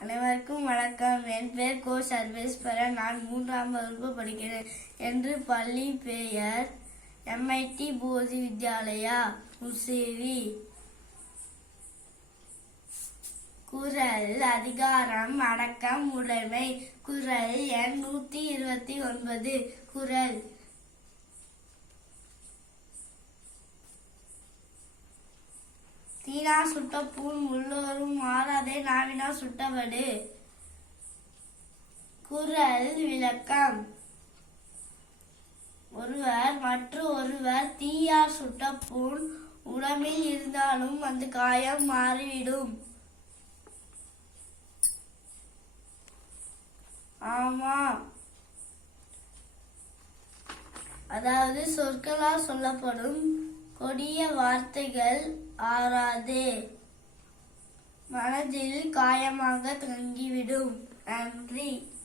அனைவருக்கும் வணக்கம். என் பேர் கோ சர்வேஸ்வரன். நான் மூன்றாம் வகுப்பு படிக்கிறேன். என்று பள்ளி பெயர் எம்ஐடி போதி வித்யாலயா முசேரி குரல் அதிகாரம் அடக்கம் உடைமை. குரல் எண் நூற்றி இருபத்தி ஒன்பது. குரல் தீனா சுட்ட பூன் உள்ளோரும் மாறாதே நாவினா சுட்டவடு. குரல் விளக்கம். ஒருவர் மற்ற ஒருவர் தீயார் சுட்ட பூண் உடம்பில் இருந்தாலும் அந்த காயம் மாறிவிடும். ஆமா. அதாவது சொற்களால் சொல்லப்படும் கொடிய வார்த்தைகள் ஆறாது. மனதில் காயமாக தங்கிவிடும். நன்றி.